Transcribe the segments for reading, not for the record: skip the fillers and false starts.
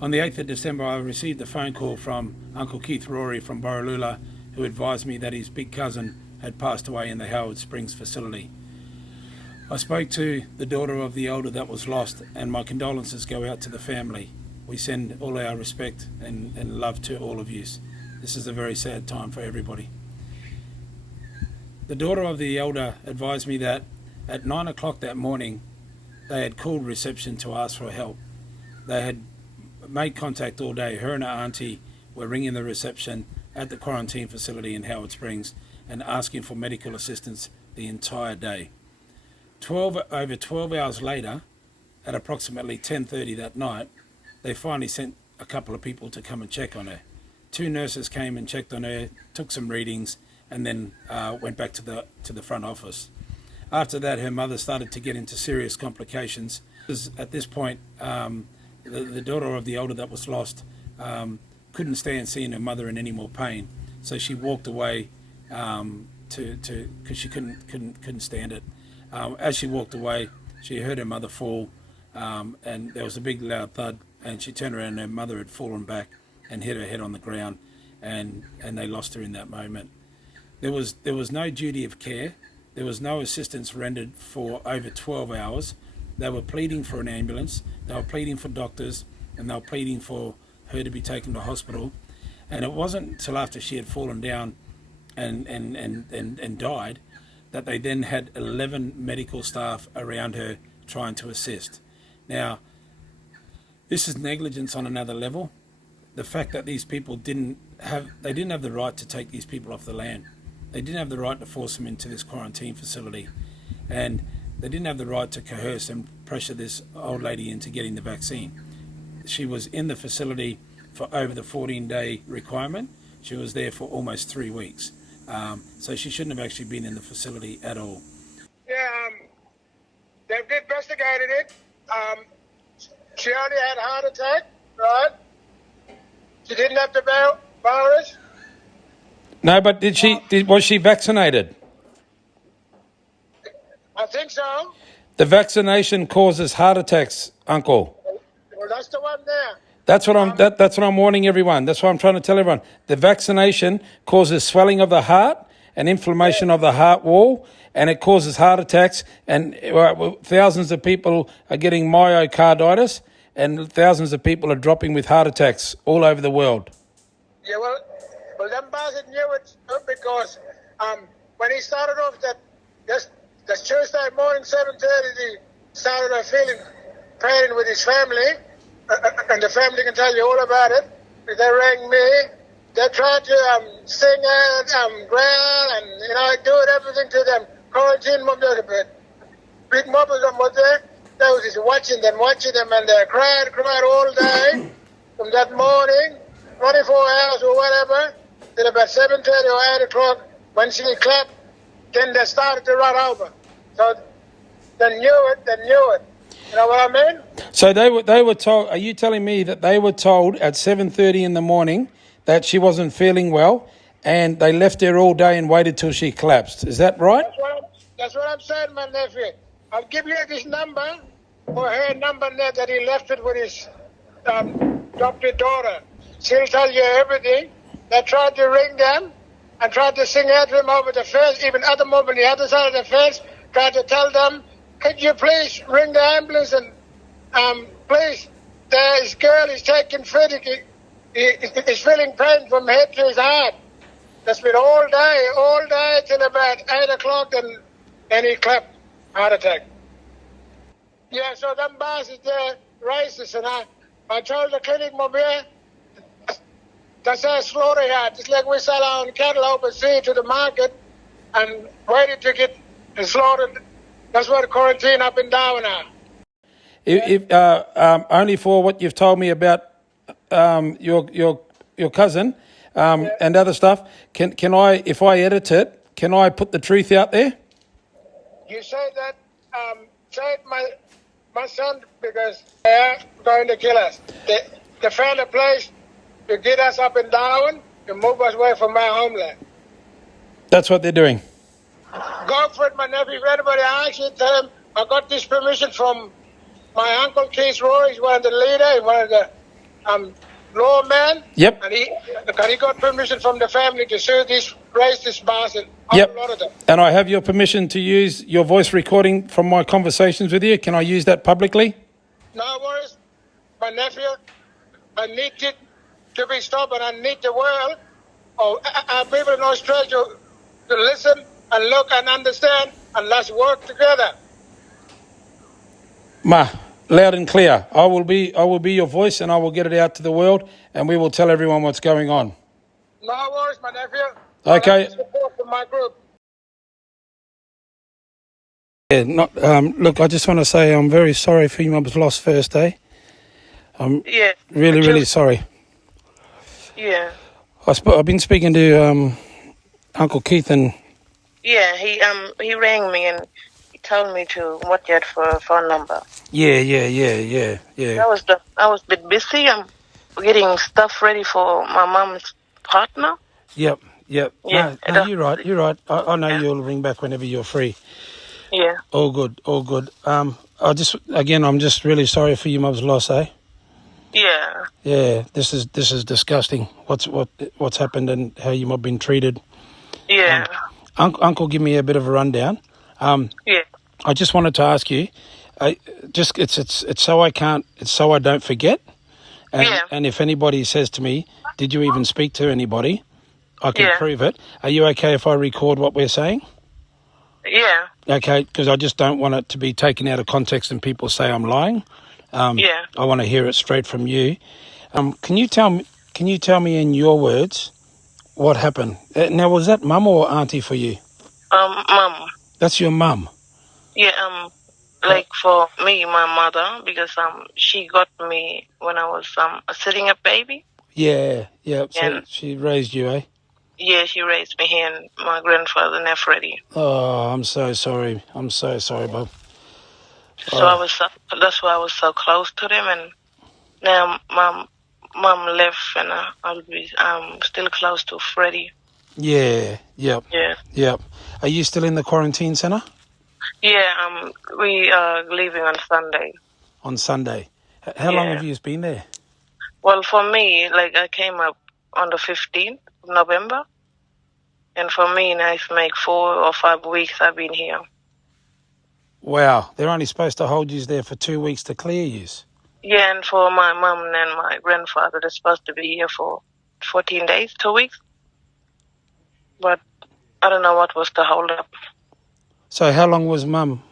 On the 8th of December, I received a phone call from Uncle Keith Rory from Borroloola, who advised me that his big cousin had passed away in the Howard Springs facility. I spoke to the daughter of the elder that was lost, and my condolences go out to the family. We send all our respect and love to all of you. This is a very sad time for everybody. The daughter of the elder advised me that at 9 o'clock that morning, they had called reception to ask for help. They had made contact all day. Her and her auntie were ringing the reception at the quarantine facility in Howard Springs and asking for medical assistance the entire day. Over 12 hours later, at approximately 10:30 that night, they finally sent a couple of people to come and check on her. 2 nurses came and checked on her, took some readings, and then went back to the front office. After that, her mother started to get into serious complications. At this point, the daughter of the elder that was lost couldn't stand seeing her mother in any more pain, so she walked away because she couldn't stand it. As she walked away, she heard her mother fall, and there was a big loud thud, and she turned around and her mother had fallen back and hit her head on the ground, and they lost her in that moment. There was no duty of care. There was no assistance rendered for over 12 hours. They were pleading for an ambulance, they were pleading for doctors, and they were pleading for her to be taken to hospital. And it wasn't until after she had fallen down and died that they then had 11 medical staff around her trying to assist. Now, this is negligence on another level. The fact that these people didn't have the right to take these people off the land. They didn't have the right to force them into this quarantine facility, and they didn't have the right to coerce and pressure this old lady into getting the vaccine. She was in the facility for over the 14-day requirement. She was there for almost 3 weeks. So she shouldn't have actually been in the facility at all. Yeah, they've investigated it. She only had a heart attack, right? She didn't have the virus. No, but was she vaccinated? I think so. The vaccination causes heart attacks, Uncle. Well, that's the one there. That's what I'm warning everyone. That's what I'm trying to tell everyone. The vaccination causes swelling of the heart and inflammation of the heart wall, and it causes heart attacks. And thousands of people are getting myocarditis, and thousands of people are dropping with heart attacks all over the world. Yeah, well, them bosses knew it because when he started off that Tuesday morning, 7:30, he started feeling pain with his family. And the family can tell you all about it. They rang me. They tried to sing and growl and do everything to them. Quarantine them a bit. Big mob of them was there. They was just watching them, and they cried all day from that morning, 24 hours or whatever, till about 7:30 or 8 o'clock. When she clapped, then they started to run over. So they knew it. You know what I mean? So they were told. Are you telling me that they were told at 7:30 in the morning that she wasn't feeling well, and they left her all day and waited till she collapsed? Is that right? That's what I'm saying, my nephew. I'll give you this number or her number there that he left it with his adopted daughter. She'll tell you everything. They tried to ring them and tried to sing out to them over the fence. Even other mob on the other side of the fence tried to tell them, could you please ring the ambulance and please, this girl is taking fatigue. He's feeling pain from head to his heart. That's been all day till about 8 o'clock, and he clapped, heart attack. Yeah, so them bosses there, racist, and I told the clinic mobile, that's our slaughter yard. It's like we sell our own cattle overseas to the market and waited to get slaughtered. That's what quarantine up in Darwin are. Only for what you've told me about your cousin and other stuff. Can I, if I edit it, can I put the truth out there? You say that, say it, my son, because they're going to kill us. They found a place to get us up in Darwin, to move us away from my homeland. That's what they're doing. Go for it, my nephew. If anybody asks you, tell him I got this permission from my uncle Keith Roy. He's one of the leaders, one of the lawman. Yep. And he got permission from the family to sue this racist bastard. Yep. A lot of them. And I have your permission to use your voice recording from my conversations with you. Can I use that publicly? No worries, my nephew. I need it to be stopped, and I need the world or people in Australia to listen and look and understand, and let's work together. Ma, loud and clear. I will be your voice, and I will get it out to the world, and we will tell everyone what's going on. No worries, my nephew. Okay. Support from my group. Yeah, look, I just want to say I'm very sorry for your mum's loss first, eh? I'm really sorry. Yeah. I've been speaking to Uncle Keith, and he rang me and he told me to watch out for a phone number. Yeah. I was a bit busy. I'm getting stuff ready for my mom's partner. Yep. Yeah. No, you're right. I know you'll ring back whenever you're free. Yeah. All good. I'm just really sorry for your mum's loss, eh? Yeah. Yeah, this is disgusting. What's happened and how you might have been treated. Yeah. Uncle, give me a bit of a rundown. Yeah. I just wanted to ask you. It's so I don't forget. And if anybody says to me, "Did you even speak to anybody?" I can prove it. Are you okay if I record what we're saying? Yeah. Okay, because I just don't want it to be taken out of context and people say I'm lying. I want to hear it straight from you. Can you tell me in your words what happened? Now, was that mum or auntie for you? Mum. That's your mum. Yeah. Like for me, my mother, because she got me when I was a sitting up baby. Yeah. So she raised you, eh? Yeah, she raised me here, and my grandfather never ready. Oh, I'm so sorry. Bob. So that's why I was so close to them, and now mom left, and I'm still close to Freddie. Yeah. Yep. Yeah. Yep. Are you still in the quarantine center? Yeah. We are leaving on Sunday. On Sunday. How long have you been there? Well, for me, like I came up on the 15th of November, and for me, now it's like 4 or 5 weeks I've been here. Wow, they're only supposed to hold you there for 2 weeks to clear you. Yeah, and for my mum and my grandfather, they're supposed to be here for 14 days, 2 weeks. But I don't know what was the hold up. So how long was mum?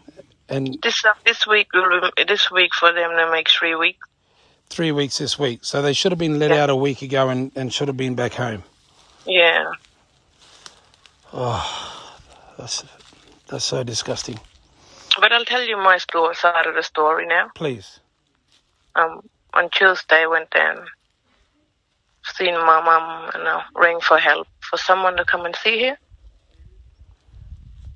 And this week for them, they make 3 weeks. 3 weeks this week. So they should have been let out a week ago and should have been back home. Yeah. Oh, that's so disgusting. But I'll tell you my side of the story now. Please. On Tuesday, I went and seen my mom and rang for help for someone to come and see her.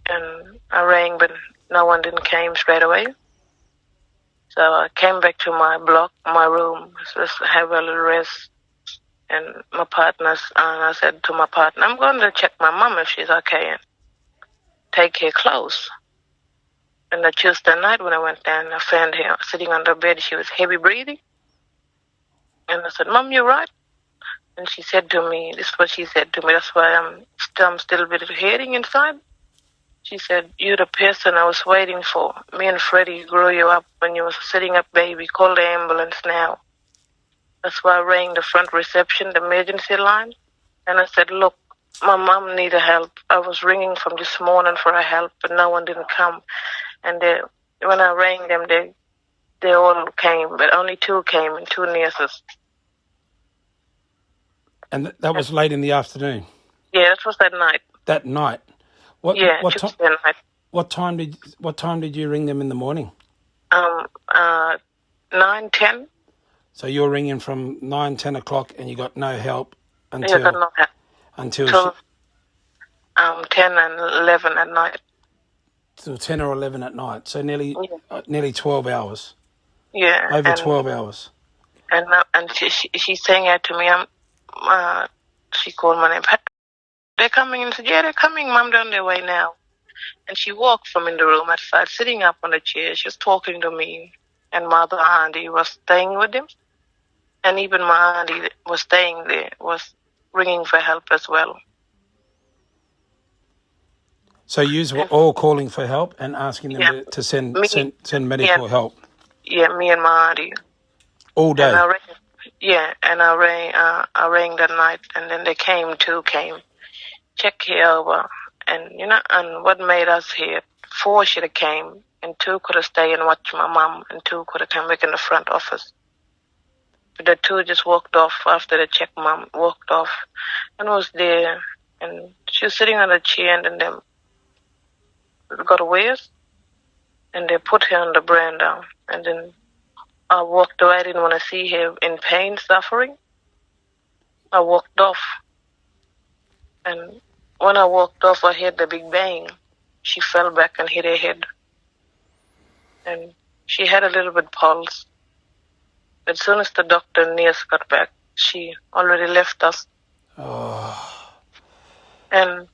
And I rang, but no one didn't came straight away. So I came back to my block, my room, just have a little rest. And my partners, and I said to my partner, I'm going to check my mom if she's okay and take her clothes. And the Tuesday night when I went down, I found her sitting on the bed. She was heavy breathing. And I said, Mom, you right? And she said to me, this is what she said to me, that's why I'm still a bit hurting inside. She said, you're the person I was waiting for. Me and Freddie grew you up when you was sitting up, baby. Call the ambulance now. That's why I rang the front reception, the emergency line. And I said, look, my mom needed help. I was ringing from this morning for her help, but no one didn't come. And when I rang them, they all came, but only 2 came and 2 nurses. And that was late in the afternoon? Yeah, that was that night. That night? Tuesday night. What time did you ring them in the morning? 9:10. So you're ringing from 9, 10 o'clock and you got no help until... Yeah, got no help. Until 10 and 11 at night. Till 10 or 11 at night. So nearly 12 hours. Yeah. Over 12 hours. And she's saying out to me, she called my name, Pat. They're coming, and said, yeah, they're coming, Mom, they're on their way now. And she walked from in the room outside, sitting up on the chair. She was talking to me, and Mother Andy was staying with them. And even my auntie was staying there, was ringing for help as well. So you were all calling for help and asking them Yeah. to send Yeah. medical help Yeah, me and my auntie. all day. And I rang that night, and then they came, check here over. And, and what made us here, 4 should have came, and 2 could have stayed and watched my mom, and 2 could have come back in the front office. But the 2 just walked off after the check. Mom walked off and was there, and she was sitting on a chair, and then they got worse, and they put her on the veranda, and then I walked away. I didn't want to see her in pain, suffering. I walked off, and when I walked off, I heard the big bang. She fell back and hit her head, and she had a little bit pulse. As soon as the doctor and nurse got back, she already left us. Oh. And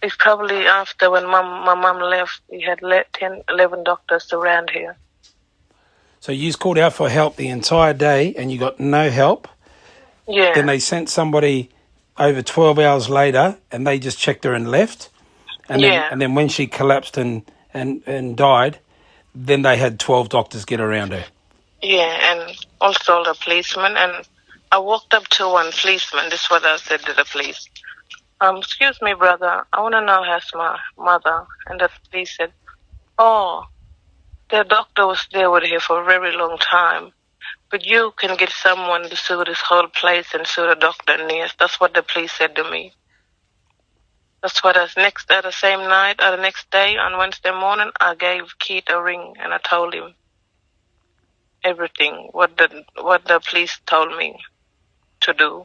it's probably after when my mom left, we had 10, 11 doctors around here. So you called out for help the entire day and you got no help? Yeah. Then they sent somebody over 12 hours later and they just checked her and left? And then when she collapsed and died, then they had 12 doctors get around her? Yeah, and also the policeman. And I walked up to one policeman. This is what I said to the police. Excuse me, brother, I want to know how's my mother. And the police said, oh, the doctor was there with her for a very long time. But you can get someone to sue this whole place and sue the doctor and nurse. That's what the police said to me. That's what the same night, or the next day, on Wednesday morning, I gave Keith a ring and I told him everything, what the police told me to do.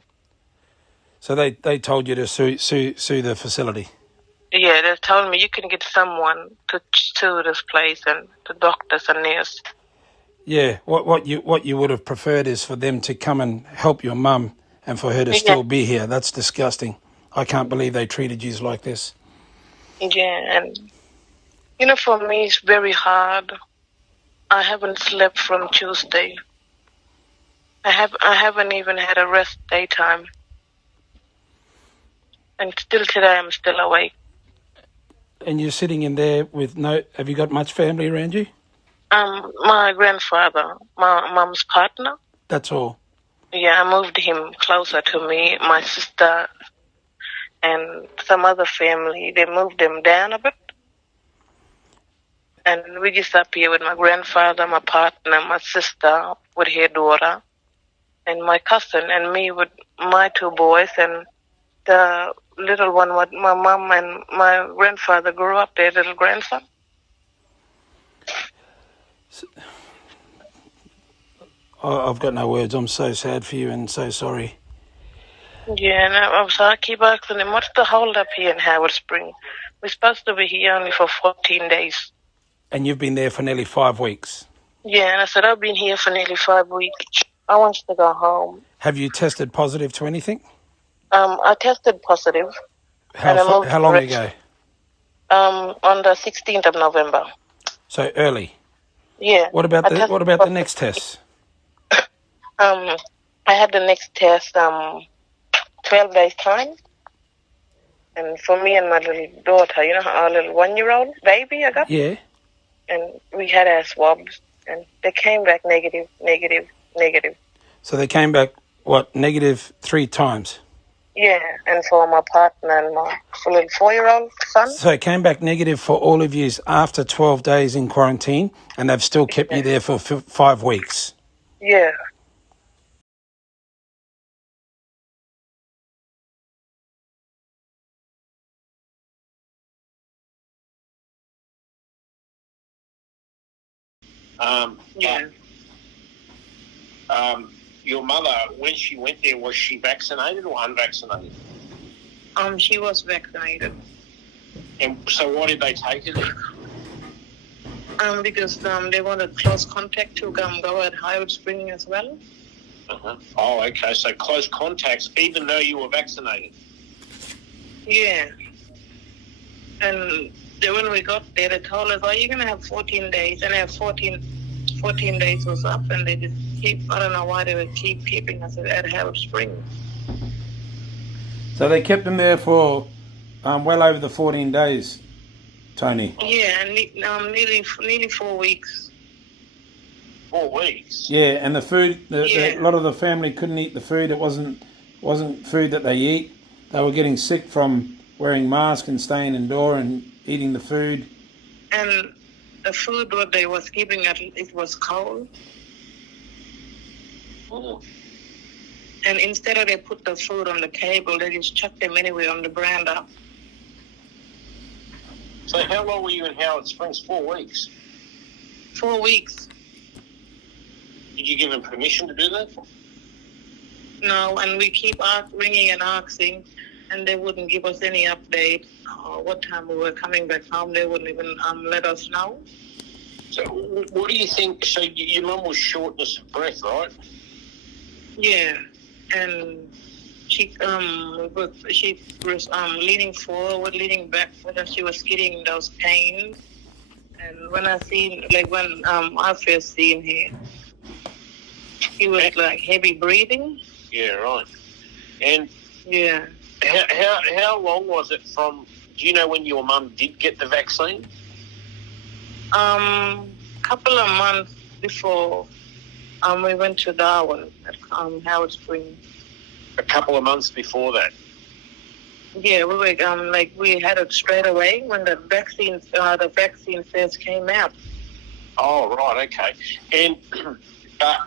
So they told you to sue the facility? Yeah, they told me you can get someone to sue this place and the doctors and nurse. Yeah, what you would have preferred is for them to come and help your mum and for her to still be here. That's disgusting. I can't believe they treated you like this. Yeah, and for me it's very hard. I haven't slept from Tuesday. I haven't even had a rest daytime. And still today I'm still awake. And you're sitting in there with have you got much family around you? My grandfather, my mom's partner. That's all? Yeah, I moved him closer to me. My sister and some other family, they moved them down a bit. And we just up here with my grandfather, my partner, my sister with her daughter, and my cousin, and me with my 2 boys, and the little one with my mom and my grandfather grew up, their little grandson. I've got no words. I'm so sad for you and so sorry. Yeah, and I keep asking him, what's the hold up here in Howard Spring? We're supposed to be here only for 14 days. And you've been there for nearly 5 weeks? Yeah, and I said, I've been here for nearly 5 weeks. I want to go home. Have you tested positive to anything? I tested positive. How long ago? On the 16th of November. So early? Yeah. What about the next test? I had the next test 12 days time. And for me and my little daughter, our little 1-year-old baby I got? Yeah. And we had our swabs, and they came back negative. So they came back, negative 3 times? Yeah, and for my partner and my little 4-year-old son. So it came back negative for all of you after 12 days in quarantine, and they've still kept you there for 5 weeks? Yeah. Your mother, when she went there, was she vaccinated or unvaccinated? She was vaccinated. And so why did they take her there? Because they wanted close contact to go at Howard Spring as well. Uh-huh. Oh, okay. So close contacts, even though you were vaccinated. Yeah. And when we got there, they told us, you're going to have 14 days. And I have 14 14 days was up, and they just I don't know why they would keep keeping us at Howard Springs. So they kept him there for well over the 14 days, Tony. Yeah, and nearly 4 weeks. 4 weeks? Yeah, and the food, a lot of the family couldn't eat the food. It wasn't food that they eat. They were getting sick from wearing masks and staying indoor and eating the food. And the food what they was giving us, it was cold. Mm. And instead of they put the food on the table, they just chucked them anywhere on the veranda. So how long were you in Howard Springs? 4 weeks? 4 weeks. Did you give them permission to do that? No, and we keep ringing and asking, and they wouldn't give us any update. What time we were coming back home, they wouldn't even let us know. So what do you think? So your mum was shortness of breath, right? Yeah, and she was leaning forward, leaning backward, and she was getting those pains. And when I first seen her, he was like heavy breathing. Yeah, right. And yeah, how long was it from? Do you know when your mum did get the vaccine? Couple of months before we went to Darwin at Howard Springs. A couple of months before that. Yeah, we were we had it straight away when the vaccine first came out. Oh, right, okay. And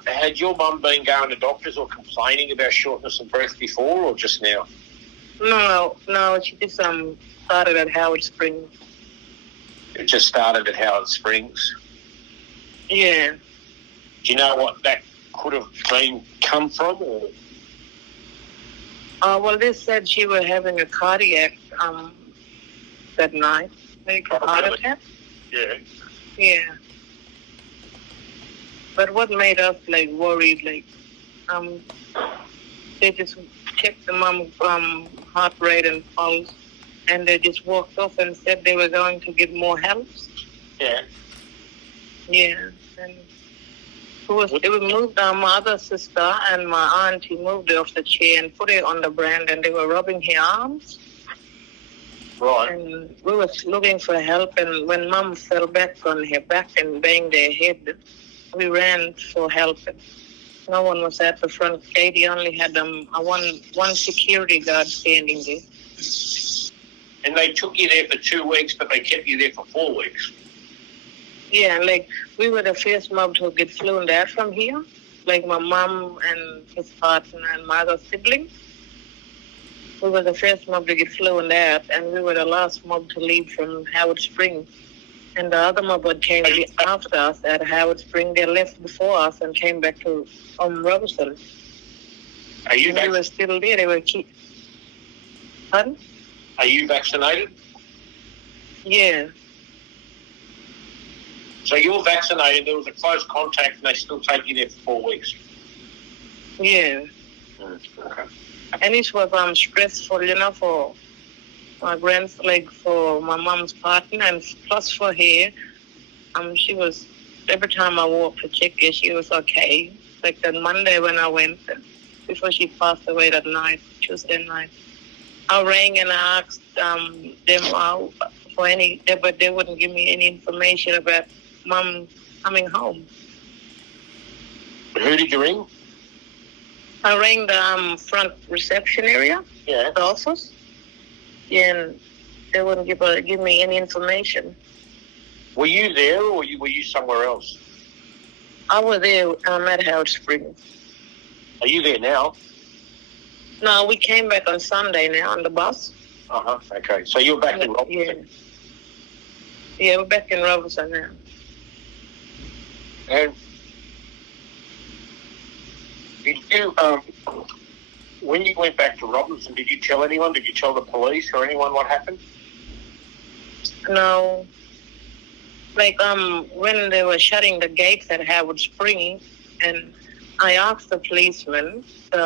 had your mum been going to doctors or complaining about shortness of breath before, or just now? No, she just started at Howard Springs. It just started at Howard Springs. Yeah. Do you know what that could have come from? Or? Well, they said she was having a cardiac that night, like a heart attack. Yeah. Yeah. But what made us worried, they just checked the mom's heart rate and pulse, and they just walked off and said they were going to get more help. Yeah. Yeah. And it was moved. My other sister and my auntie moved her off the chair and put her on the brand, and they were rubbing her arms. Right. And we were looking for help, and when Mum fell back on her back and banged her head, we ran for help. No one was at the front gate. He only had one security guard standing there. And they took you there for 2 weeks, but they kept you there for 4 weeks. Yeah, we were the first mob to get flown out from here. My mom and his partner and my other siblings. We were the first mob to get flown out, and we were the last mob to leave from Howard Springs. And the other mob that came after us at Howard Springs, they left before us and came back to Robertson. Are you They were still there. They were Pardon? Are you vaccinated? Yeah. So you're vaccinated, there was a close contact, and they still take you there for 4 weeks? Yeah. Okay. And it was stressful, for my for my mom's partner, and plus for her. She was, every time I walked to check her, she was okay. That Monday when I went, before she passed away that night, Tuesday night, I rang and I asked them for any, but they wouldn't give me any information about Mum coming home. Who did you ring? I rang the front reception area, Yeah. the office, and they wouldn't give me any information. Were you there, or were you somewhere else? I was there at Howard Springs. Are you there now? No, we came back on Sunday now on the bus. Uh-huh, okay. So you're back in Robertson? Yeah, we're back in Robertson now. And did you, when you went back to Robinson, did you tell anyone? Did you tell the police or anyone what happened? No. When they were shutting the gates at Howard Springs, and I asked the policeman, and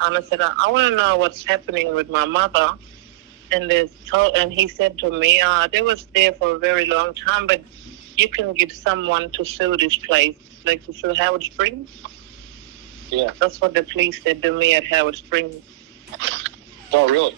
I said, I want to know what's happening with my mother. And he said to me, they was there for a very long time, but you can get someone to sue this place. like to Howard Springs. Yeah. That's what the police said to me at Howard Springs. Oh, really?